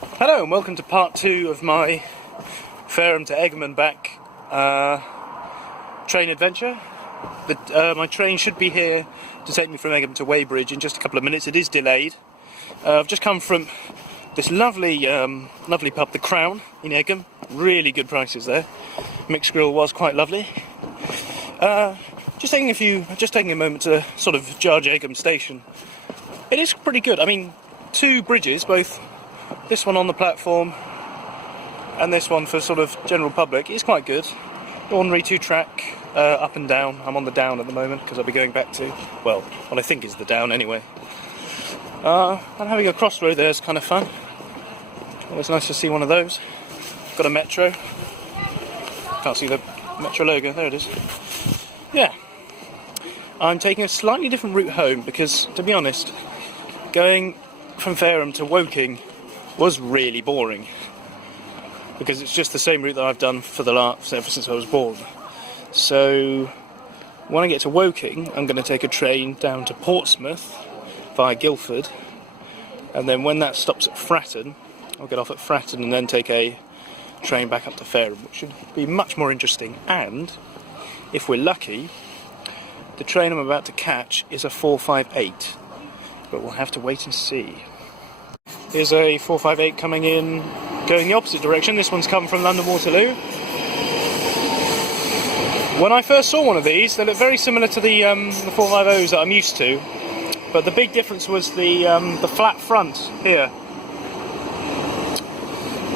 Hello and welcome to part 2 of my Fareham to Egham and back train adventure. My train should be here to take me from Egham to Weybridge in just a couple of minutes. It is delayed. I've just come from this lovely pub, the Crown in Egham. Really good prices there. Mixed grill was quite lovely. Just taking a moment to sort of judge Egham station. It is pretty good. I mean, 2 bridges, both this one on the platform and this one for sort of general public, is quite good. Ordinary 2-track, up and down. I'm on the down at the moment because I'll be going back to, well, what I think is the down anyway. And having a crossroad there is kind of fun. Always nice to see one of those. Got a metro. Can't see the metro logo. There it is. Yeah. I'm taking a slightly different route home because, to be honest, going from Fareham to Woking was really boring. Because it's just the same route that I've done for ever since I was born. So when I get to Woking, I'm going to take a train down to Portsmouth via Guildford, and then when that stops at Fratton, I'll get off at Fratton and then take a train back up to Fareham, which should be much more interesting. And if we're lucky, the train I'm about to catch is a 458, but we'll have to wait and see. Here's a 458 coming in, going the opposite direction. This one's come from London Waterloo. When I first saw one of these, they look very similar to the 450s that I'm used to, but the big difference was the flat front here,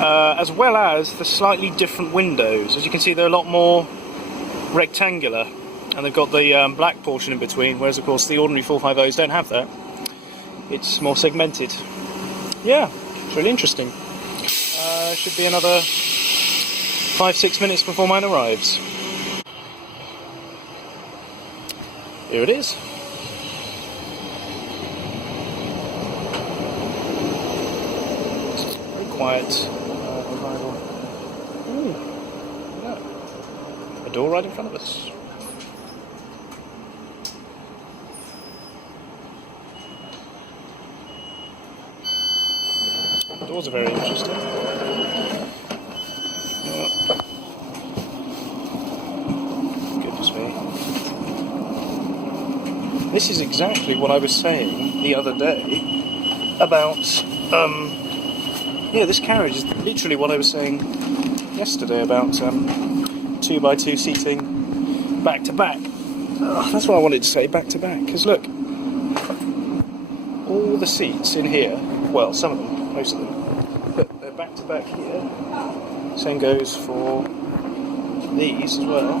as well as the slightly different windows. As you can see, they're a lot more rectangular, and they've got the black portion in between, whereas of course the ordinary 450s don't have that. It's more segmented. Yeah, it's really interesting. Should be another 5-6 minutes before mine arrives. Here it is. Very quiet arrival. Ooh, no. A door right in front of us. The doors are very interesting. Goodness me. This is exactly what I was saying the other day about, yeah, this carriage is literally what I was saying yesterday about 2x2 seating back to back. That's what I wanted to say, back to back, because look, all the seats in here, well, some of them, most of them, look, they're back to back here. Same goes for these as well.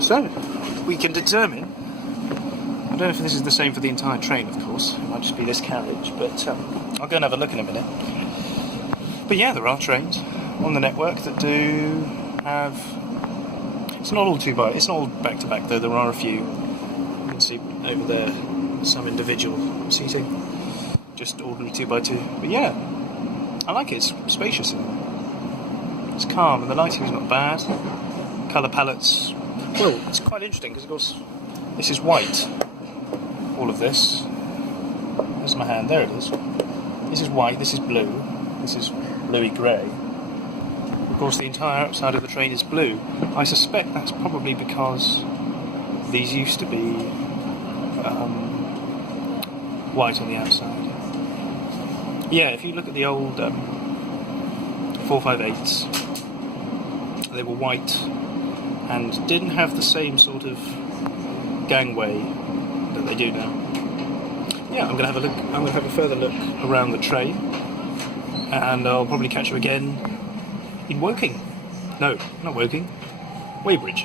So, we can determine, I don't know if this is the same for the entire train, of course, it might just be this carriage, but I'll go and have a look in a minute. But yeah, there are trains on the network that do have, it's not all it's not all back to back though, there are a few. You can see over there some individual seating, just ordinary 2x2, but yeah, I like it, it's spacious, it's calm, and the lighting's not bad, colour palettes. Well, it's quite interesting because, of course, this is white, all of this. There's my hand, there it is. This is white, this is blue, this is bluey grey. Of course, the entire outside of the train is blue. I suspect that's probably because these used to be white on the outside. Yeah, if you look at the old 458s, they were white and didn't have the same sort of gangway that they do now. Yeah, I'm gonna have a look. I'm gonna have a further look around the train, and I'll probably catch you again in Woking. No, not Woking. Weybridge.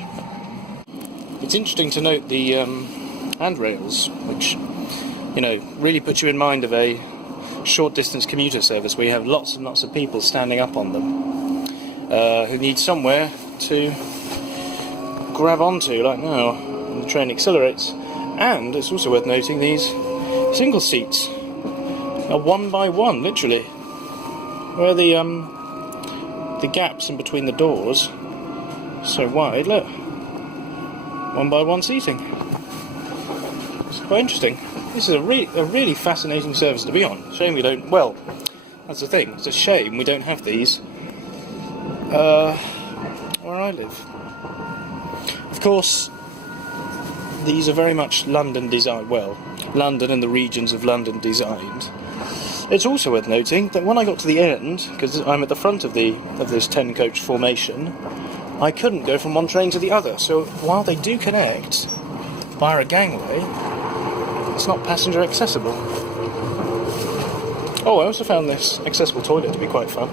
It's interesting to note the handrails, which, you know, really puts you in mind of a short-distance commuter service where you have lots and lots of people standing up on them who need somewhere to grab onto, like now, when the train accelerates. And it's also worth noting these single seats are 1 by 1, literally, where the gaps in between the doors so wide. Look, 1 by 1 seating. It's quite interesting. This is a really fascinating service to be on. Shame we don't. Well, that's the thing. It's a shame we don't have these where I live. Of course, these are very much London designed. Well, London and the regions of London designed. It's also worth noting that when I got to the end, because I'm at the front of this 10-coach formation, I couldn't go from one train to the other. So while they do connect via a gangway, it's not passenger accessible. Oh, I also found this accessible toilet to be quite fun.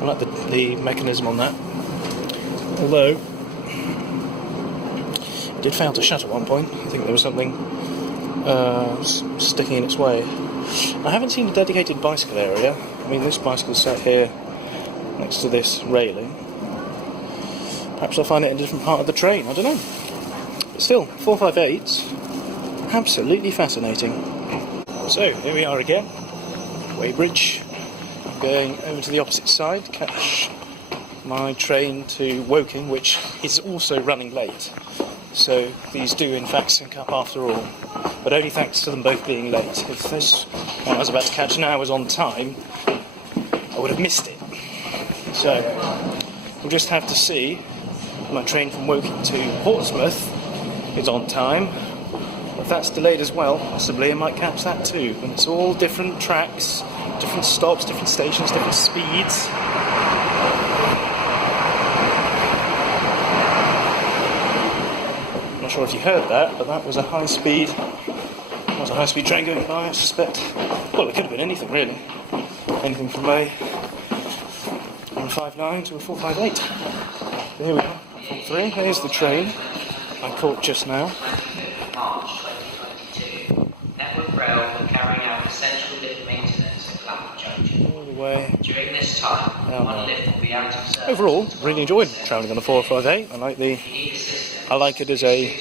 I like the mechanism on that. Although, it did fail to shut at one point. I think there was something sticking in its way. I haven't seen a dedicated bicycle area. I mean, this bicycle's sat here next to this railing. Perhaps I'll find it in a different part of the train, I don't know. But still, 458's absolutely fascinating. So, here we are again, Weybridge. I'm going over to the opposite side to catch my train to Woking, which is also running late. So these do in fact sync up after all, but only thanks to them both being late. If this one I was about to catch now was on time, I would have missed it. So we'll just have to see. My train from Woking to Portsmouth is on time. If that's delayed as well, possibly I might catch that too. And it's all different tracks, different stops, different stations, different speeds. Not sure if you heard that, but that was a high-speed train going by, I suspect. Well, it could have been anything really. Anything from a 159 to a 458. Here we are, 4-3. Here's the train I caught just now. March 2022. Network Rail were carrying out essential lift maintenance at Clapham Junction. All the way. During this time, one lift will be out of service. Overall, really enjoyed travelling on the 458. I like it as a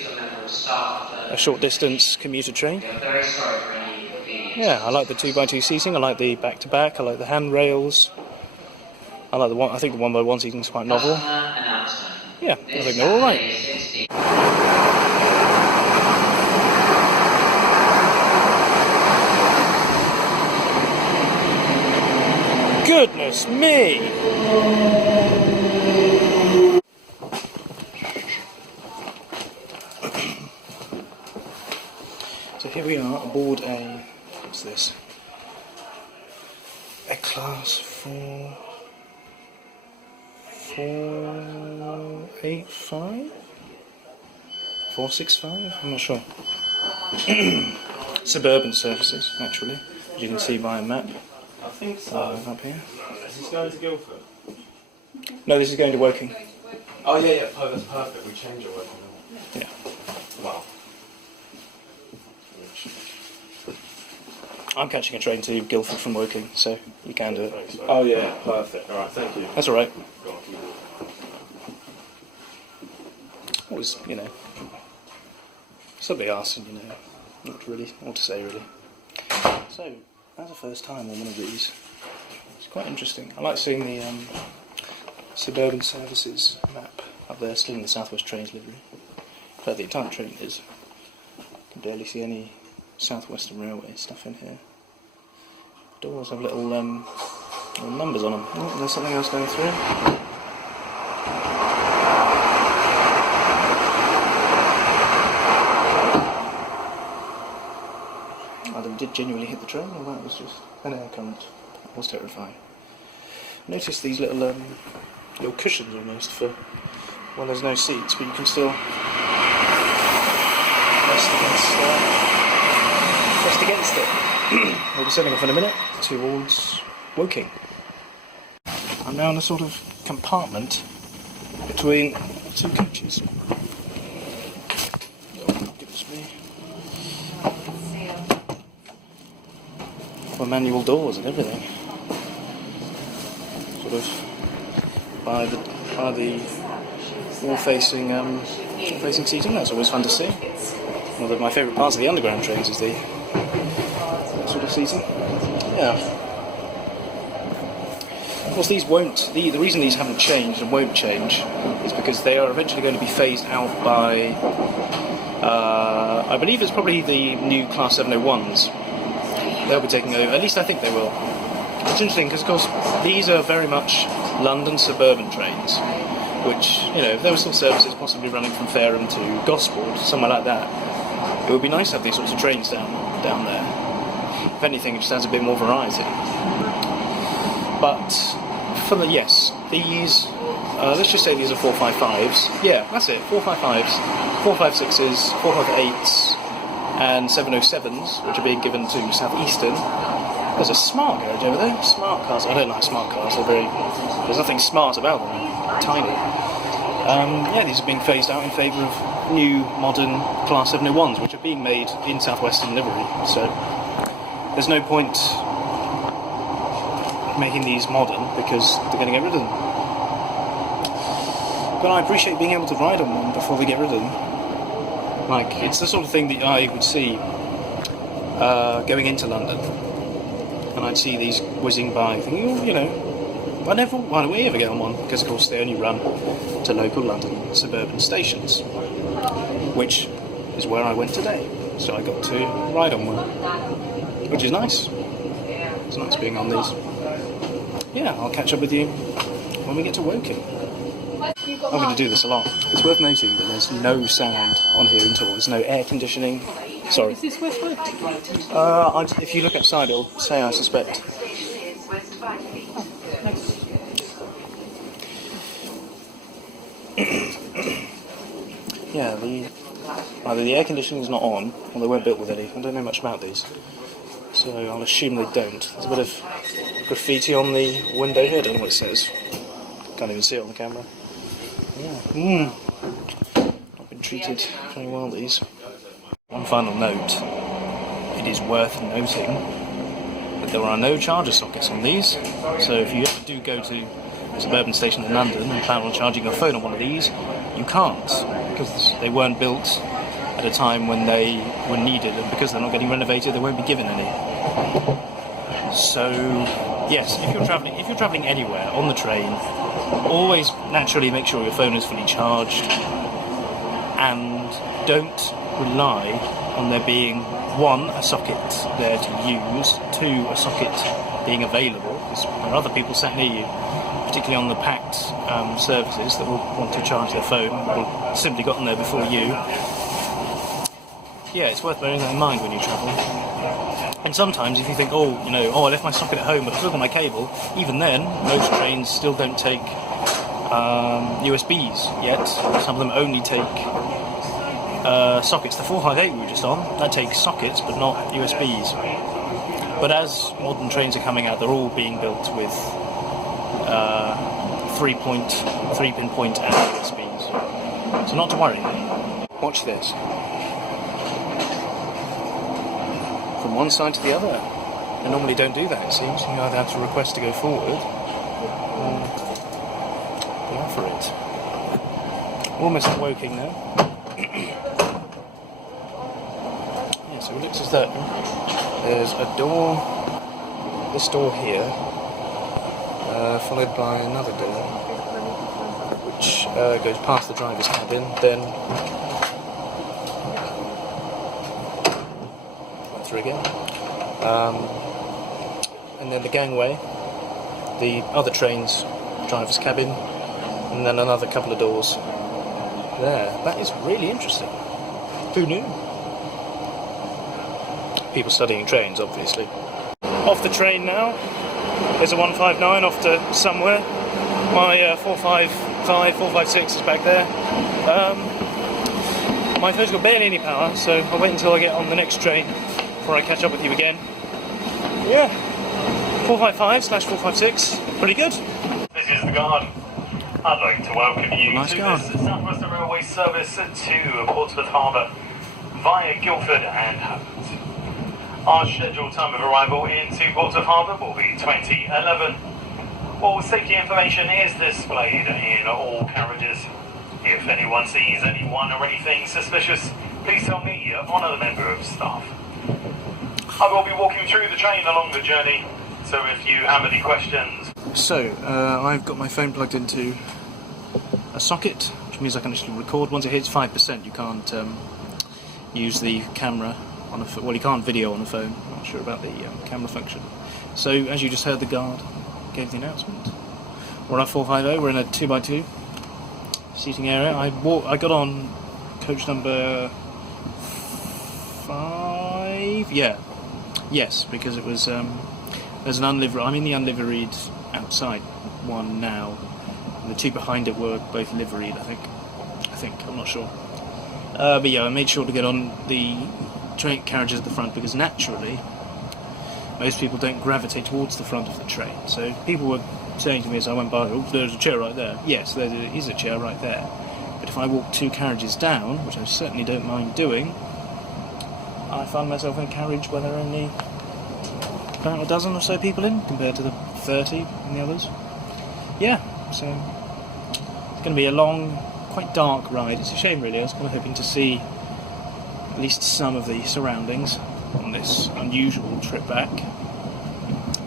short distance commuter train. Yeah, I like the 2x2 seating. I like the back-to-back. I like the handrails. I like the one. I think the 1x1 seating is quite novel. Yeah, I think they're all right. Goodness me! So here we are aboard a, what's this? A class 485? 465? I'm not sure. Suburban services, naturally, as you can see by a map. I think so. Up here. Is this going to Guildford? No, this is going to Woking. Oh yeah, oh, that's perfect. We change it Woking. Yeah. Wow. I'm catching a train to Guildford from Woking, so you can do it. Oh yeah, perfect. All right, thank you. That's all right. What was, somebody asked, and not really what to say really. So, that's the first time on one of these. It's quite interesting. I like seeing the Suburban Services map up there, still in the South West Trains livery. In fact, the entire train is. You can barely see any South Western Railway stuff in here. Doors have little numbers on them. Oh, there's something else going through. Either we did genuinely hit the train, or that was just an air current. That was terrifying. Notice these little cushions almost for when there's no seats, but you can still rest against it. We'll be setting off in a minute towards Woking. I'm now in a sort of compartment between two coaches. Oh, goodness me. For manual doors and everything. Sort of by the wall-facing seating. That's always fun to see. One of my favourite parts of the underground trains is the sort of seating. Yeah. Of course, these won't. The reason these haven't changed and won't change is because they are eventually going to be phased out by I believe it's probably the new Class 701s. They'll be taking over, at least I think they will. It's interesting because, of course, these are very much London suburban trains, which, you know, if there were still services possibly running from Fareham to Gosport, somewhere like that, it would be nice to have these sorts of trains down there. If anything, it just adds a bit more variety. But for the, yes, these, let's just say these are 455s. Yeah, that's it, 455s, 456s, 458s, and 707s, which are being given to South Eastern. There's a smart garage over there. Smart cars. I don't like smart cars. There's nothing smart about them. They're tiny. Yeah, these are being phased out in favour of new, modern Class 701s, which are being made in South Western livery. So there's no point making these modern because they're going to get rid of them. But I appreciate being able to ride on one before they get rid of them. Like, it's the sort of thing that I would see going into London. And I'd see these whizzing by, thinking, oh, you know, why don't we ever get on one? Because, of course, they only run to local London suburban stations, which is where I went today. So I got to ride on one, which is nice. It's nice being on these. Yeah, I'll catch up with you when we get to Woking. I'm going to do this a lot. It's worth noting that there's no sound on here at all. There's no air conditioning. Sorry. Is this West Five? If you look outside, it'll say, I suspect. Yeah, either the air conditioning is not on, or they weren't built with any. I don't know much about these, so I'll assume they don't. There's a bit of graffiti on the window here. I don't know what it says. Can't even see it on the camera. Yeah. Not been treated very well, these. One final note, it is worth noting that there are no charger sockets on these, so if you ever do go to a suburban station in London and plan on charging your phone on one of these, you can't, because they weren't built at a time when they were needed, and because they're not getting renovated, they won't be given any. So, yes, if you're travelling anywhere on the train, always naturally make sure your phone is fully charged, and don't rely on there being, one, a socket there to use, two, a socket being available, because there are other people sat near you, particularly on the packed services, that will want to charge their phone, will simply gotten there before you. Yeah, it's worth bearing that in mind when you travel. And sometimes if you think, I left my socket at home but I've still got my cable, even then, most trains still don't take USBs yet. Some of them only take sockets. The 458 we were just on, that takes sockets but not USBs. But as modern trains are coming out, they're all being built with 3-pin point and USBs. So not to worry. Watch this. From one side to the other. They normally don't do that, it seems. You either have to request to go forward or they offer it. Almost at Woking now. Yeah, so it looks as though there's a door, this door here, followed by another door, which goes past the driver's cabin, then through again, and then the gangway, the other train's driver's cabin, and then another couple of doors there. That is really interesting. Who knew? People studying trains, obviously. Off the train now. There's a 159 off to somewhere. My 455, 456 is back there. My phone's got barely any power, so I'll wait until I get on the next train before I catch up with you again. Yeah, 455/456, pretty good. This is the guard. I'd like to welcome you Nice to guard. this South Western Railway service to Portsmouth Harbour via Guildford and Hampton. Our scheduled time of arrival into Portsmouth Harbour will be 2011. All safety information is displayed in all carriages. If anyone sees anyone or anything suspicious, please tell me or another member of staff. I will be walking through the train along the journey, so if you have any questions... So, I've got my phone plugged into a socket, which means I can actually record. Once it hits 5%, you can't use the camera on a well, you can't video on a phone. I'm not sure about the camera function. So as you just heard, the guard gave the announcement. We're on a 450. We're in a 2x2 seating area. I got on coach number 5. Yeah, yes, because it was there's an unliveried. I'm in the unliveried outside one now, and the two behind it were both liveried. I think I'm not sure. But yeah, I made sure to get on the train carriages at the front because naturally most people don't gravitate towards the front of the train. So people were saying to me as I went by, "Oh, there's a chair right there." Yes, there is a chair right there. But if I walk 2 carriages down, which I certainly don't mind doing, I found myself in a carriage where there are only about a dozen or so people in, compared to the 30 in the others. Yeah, so it's going to be a long, quite dark ride. It's a shame, really. I was kind of hoping to see at least some of the surroundings on this unusual trip back.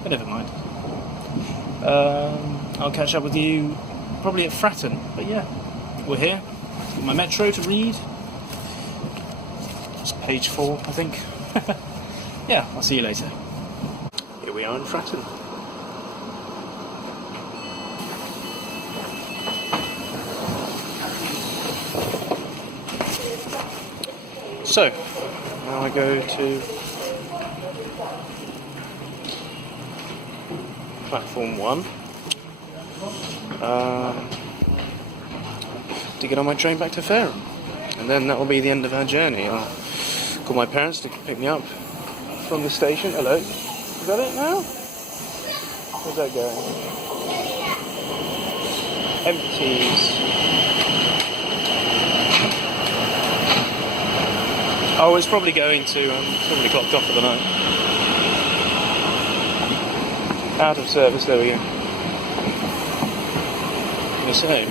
But never mind. I'll catch up with you probably at Fratton. But yeah, we're here. My metro to read. It's page 4, I think. Yeah, I'll see you later. Here we are in Fratton. So, now I go to platform 1 to get on my train back to Fareham, and then that will be the end of our journey. I'll call my parents to pick me up from the station. Hello, is that it now? Where's that going? Empties. Oh, it's probably going to, probably clocked off for the night. Out of service, there we go. I'm going to say,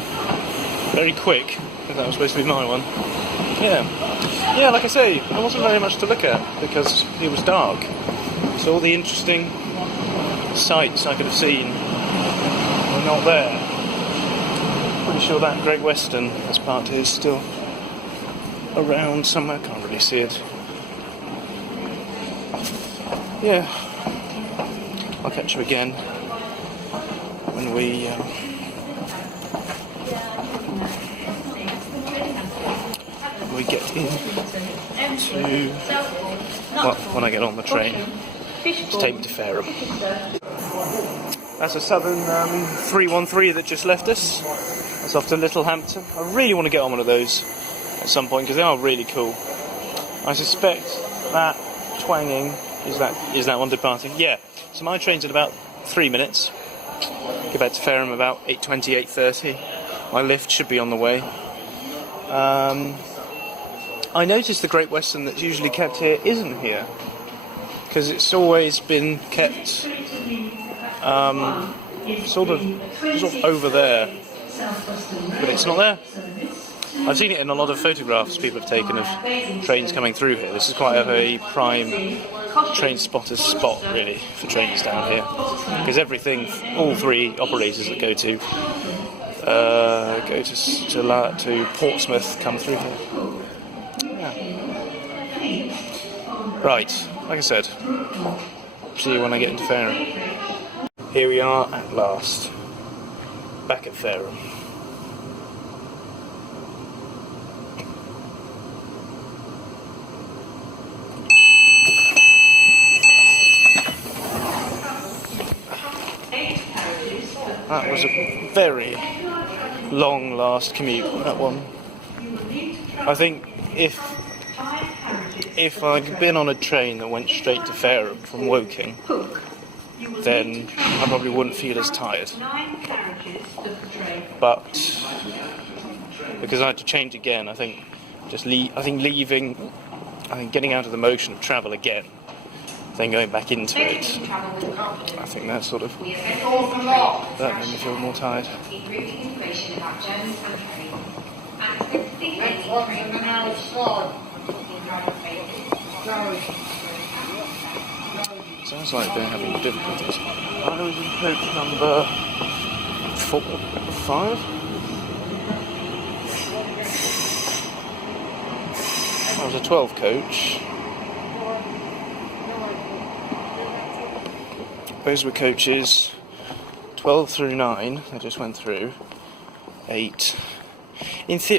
very quick, because that was supposed to be my one. Yeah, like I say, there wasn't very much to look at, because it was dark. So all the interesting sights I could have seen were not there. Pretty sure that Great Western that's parked here is still around somewhere, can't really see it. Yeah, I'll catch you again when we get in to, well, when I get on the train to take me to Fareham. That's a Southern 313 that just left us. That's off to Littlehampton. I really want to get on one of those at some point because they are really cool. I suspect that twanging is that one departing. Yeah, so my train's in about 3 minutes. Get back to Fareham about 8:20, 8:30. My lift should be on the way. I noticed the Great Western that's usually kept here isn't here, because it's always been kept sort of over there, but it's not there. I've seen it in a lot of photographs people have taken of trains coming through here. This is quite a prime train spotter's spot, really, for trains down here, because everything, all 3 operators that go to Portsmouth come through here. Yeah. Right, like I said, see you when I get into Fareham. Here we are at last, back at Fareham. That was a very long last commute, that one. I think if I'd been on a train that went straight to Fareham from Woking, then I probably wouldn't feel as tired. But because I had to change again, I think getting out of the motion of travel again, then going back into it, I think that sort of that made me feel more tired. Sounds like they're having difficulties. I was in coach number 5. I was was a 12 coach. Those were coaches 12 through 9. I just went through 8.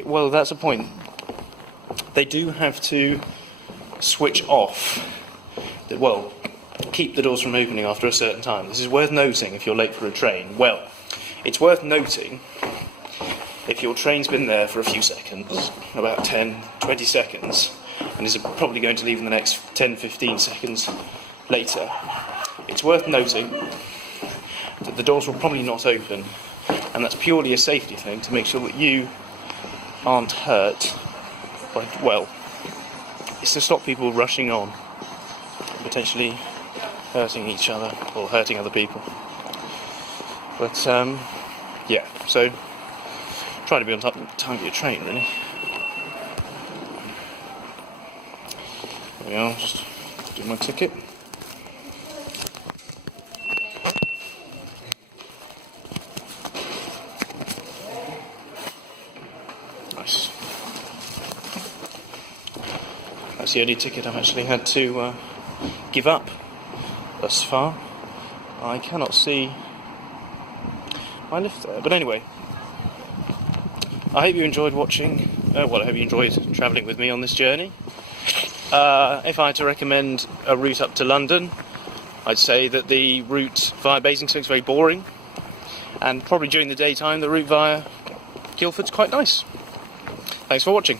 Well, that's a point. They do have to switch off. Well, keep the doors from opening after a certain time. This is worth noting if you're late for a train. Well, it's worth noting if your train's been there for a few seconds, about 10, 20 seconds, and is probably going to leave in the next 10, 15 seconds later. It's worth noting that the doors will probably not open, and that's purely a safety thing to make sure that you aren't hurt. Well, it's to stop people rushing on, potentially hurting each other or hurting other people. But yeah, so try to be on time for your train, really. There we are, just do my ticket. Nice. That's the only ticket I've actually had to give up thus far. I cannot see my lift there, but anyway, I hope you enjoyed watching. I hope you enjoyed travelling with me on this journey. If I had to recommend a route up to London, I'd say that the route via Basingstoke is very boring, and probably during the daytime the route via Guildford's quite nice. Thanks for watching.